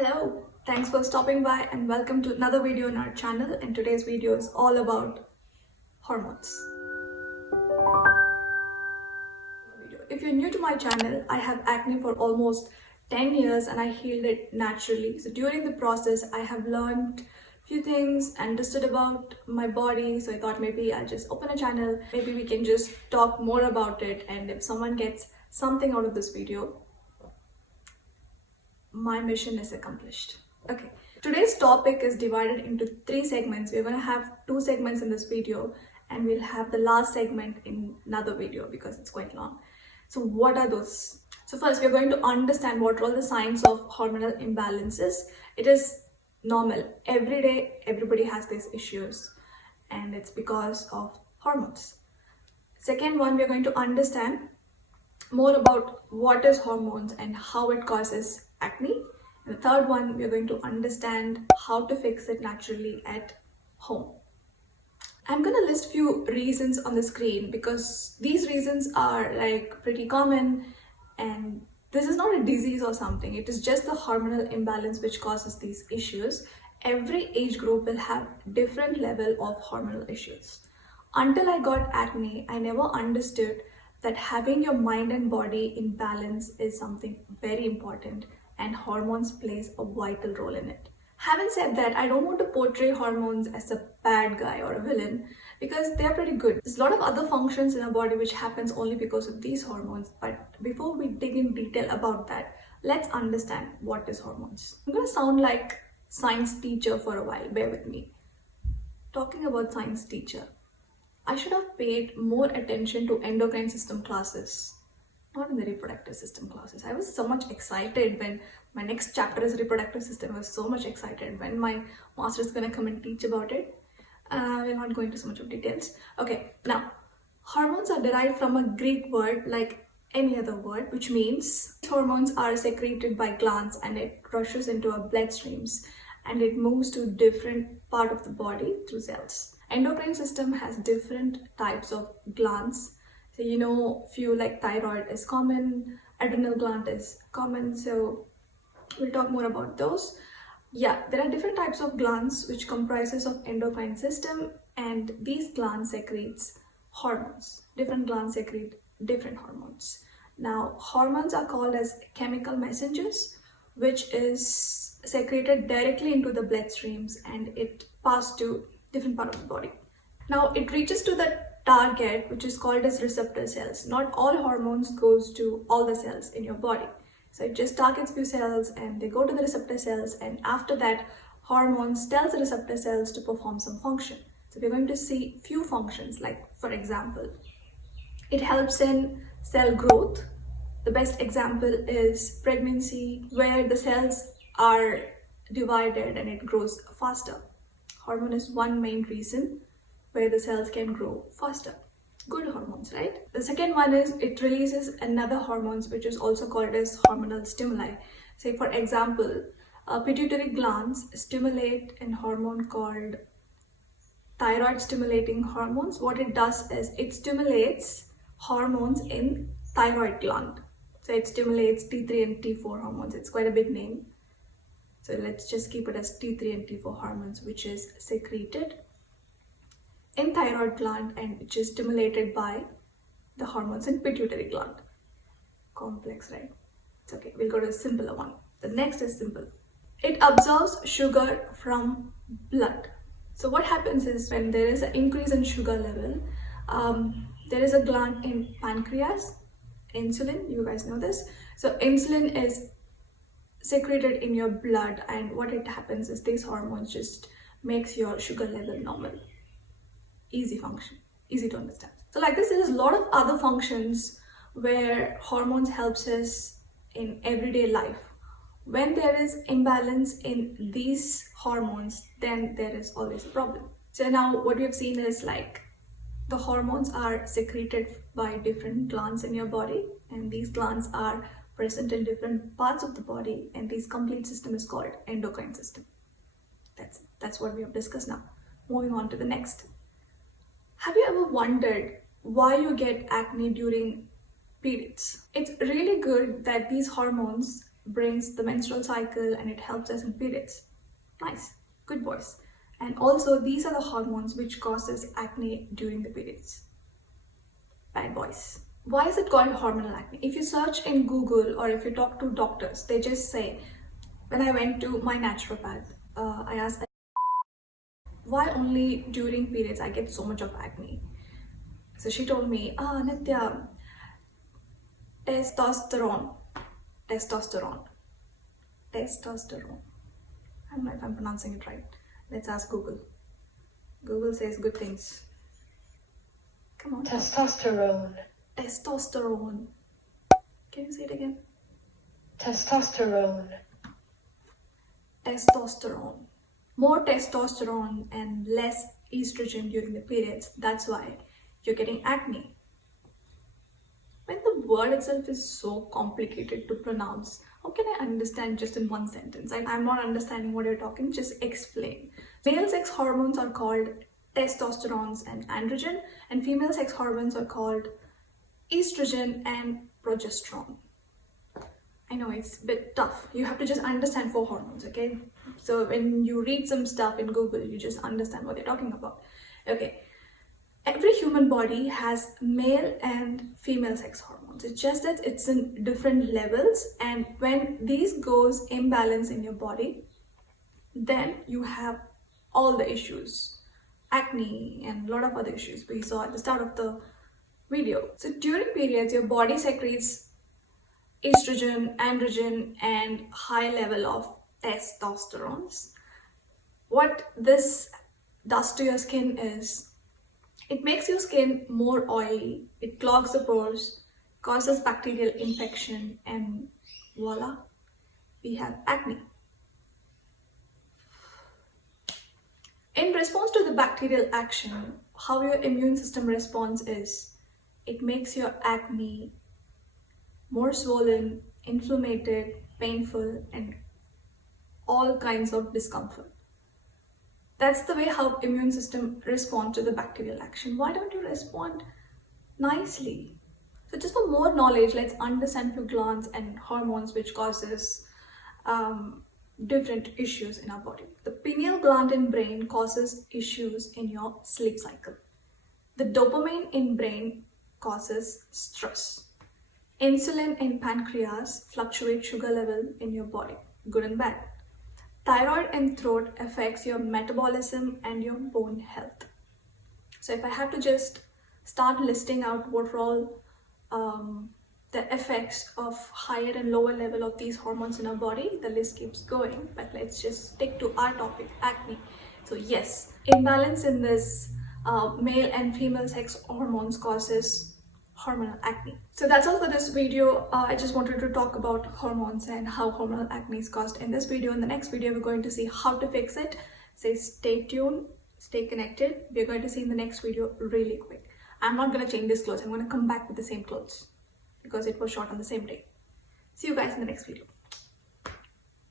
Hello, thanks for stopping by and welcome to another video on our channel, and today's video is all about hormones. If you're new to my channel, I have acne for almost 10 years and I healed it naturally. So during the process, I have learned few things, understood about my body, so I thought maybe I'll just open a channel, maybe we can just talk more about it, and if someone gets something out of this video, my mission is accomplished. Okay, today's topic is divided into 3 segments. We're going to have 2 segments in this video and we'll have the last segment in another video because it's quite long. So what are those? So first we're going to understand what are all the signs of hormonal imbalances. It is normal. Every day everybody has these issues and it's because of hormones. Second one, we're going to understand more about what is hormones and how it causes acne. And the third one, we're going to understand how to fix it naturally at home. I'm going to list few reasons on the screen because these reasons are like pretty common, and this is not a disease or something. It is just the hormonal imbalance which causes these issues. Every age group will have different level of hormonal issues. Until I got acne, I never understood that having your mind and body in balance is something very important, and hormones plays a vital role in it. Having said that, I don't want to portray hormones as a bad guy or a villain because they're pretty good. There's a lot of other functions in our body which happens only because of these hormones, but before we dig in detail about that, let's understand what is hormones. I'm going to sound like science teacher for a while, bear with me. Talking about science teacher, I should have paid more attention to endocrine system classes, not in the reproductive system classes. I was so much excited when my next chapter is reproductive system. I was so much excited when my master is going to come and teach about it. We're not going into so much of details. Okay, now hormones are derived from a Greek word like any other word, which means hormones are secreted by glands and it rushes into our bloodstreams and it moves to different part of the body through cells. Endocrine system has different types of glands. So few like thyroid is common, adrenal gland is common, so we'll talk more about those. Yeah, there are different types of glands which comprises of endocrine system, and these glands secretes hormones. Different glands secrete different hormones. Now hormones are called as chemical messengers, which is secreted directly into the bloodstreams and it passes to different part of the body. Now it reaches to the target, which is called as receptor cells. Not all hormones goes to all the cells in your body. So it just targets few cells and they go to the receptor cells, and after that hormones tells the receptor cells to perform some function. So we're going to see few functions, like for example, it helps in cell growth. The best example is pregnancy, where the cells are divided and it grows faster. Hormone is one main reason where the cells can grow faster. Good hormones, right? The second one is it releases another hormones which is also called as hormonal stimuli. Say for example, pituitary glands stimulate a hormone called thyroid stimulating hormones. What it does is it stimulates hormones in thyroid gland. So it stimulates T3 and T4 hormones. It's quite a big name. So let's just keep it as T3 and T4 hormones, which is secreted in thyroid gland and which is stimulated by the hormones in pituitary gland. Complex, right? It's okay. We'll go to a simpler one. The next is simple. It absorbs sugar from blood. So what happens is when there is an increase in sugar level, there is a gland in pancreas, insulin. You guys know this. So insulin is secreted in your blood, and what it happens is these hormones just makes your sugar level normal. Easy function, easy to understand. So like this, there's a lot of other functions where hormones helps us in everyday life. When there is imbalance in these hormones, then there is always a problem. So now what we have seen is like the hormones are secreted by different glands in your body, and these glands are present in different parts of the body, and this complete system is called endocrine system. That's what we have discussed now. Moving on to the next. Have you ever wondered why you get acne during periods? It's really good that these hormones brings the menstrual cycle and it helps us in periods. Nice, good boys. And also these are the hormones which causes acne during the periods. Bad boys. Why is it called hormonal acne? If you search in Google or if you talk to doctors, they just say, when I went to my naturopath, I asked, why only during periods I get so much of acne? So she told me, Nitya, testosterone. I don't know if I'm pronouncing it right. Let's ask Google. Google says good things. Come on. Testosterone. Can you say it again? Testosterone. More testosterone and less estrogen during the periods. That's why you're getting acne. When the word itself is so complicated to pronounce, how can I understand just in one sentence? I'm not understanding what you're talking, just explain. Male sex hormones are called testosterone and androgen, and female sex hormones are called estrogen and progesterone. I know it's a bit tough. You have to just understand 4 hormones, okay? So when you read some stuff in Google, you just understand what they're talking about. Okay. Every human body has male and female sex hormones. It's just that it's in different levels, and when these goes imbalance in your body, then you have all the issues, acne and a lot of other issues we saw at the start of the video. So during periods, your body secretes estrogen, androgen, and high level of testosterone. What this does to your skin is, it makes your skin more oily, it clogs the pores, causes bacterial infection, and voila, we have acne. In response to the bacterial action, how your immune system responds is, it makes your acne more swollen, inflamed, painful, and all kinds of discomfort. That's the way how immune system responds to the bacterial action. Why don't you respond nicely? So just for more knowledge, let's understand few glands and hormones which causes different issues in our body. The pineal gland in brain causes issues in your sleep cycle. The dopamine in brain causes stress. Insulin in pancreas fluctuate sugar level in your body, good and bad. Thyroid in throat affects your metabolism and your bone health. So if I have to just start listing out what are all the effects of higher and lower level of these hormones in our body, the list keeps going, but let's just stick to our topic, acne. So yes, imbalance in this male and female sex hormones causes hormonal acne. So that's all for this video. I just wanted to talk about hormones and how hormonal acne is caused in this video. In the next video, we're going to see how to fix it. So stay tuned, stay connected. We're going to see in the next video really quick. I'm not going to change this clothes. I'm going to come back with the same clothes because it was shot on the same day. See you guys in the next video.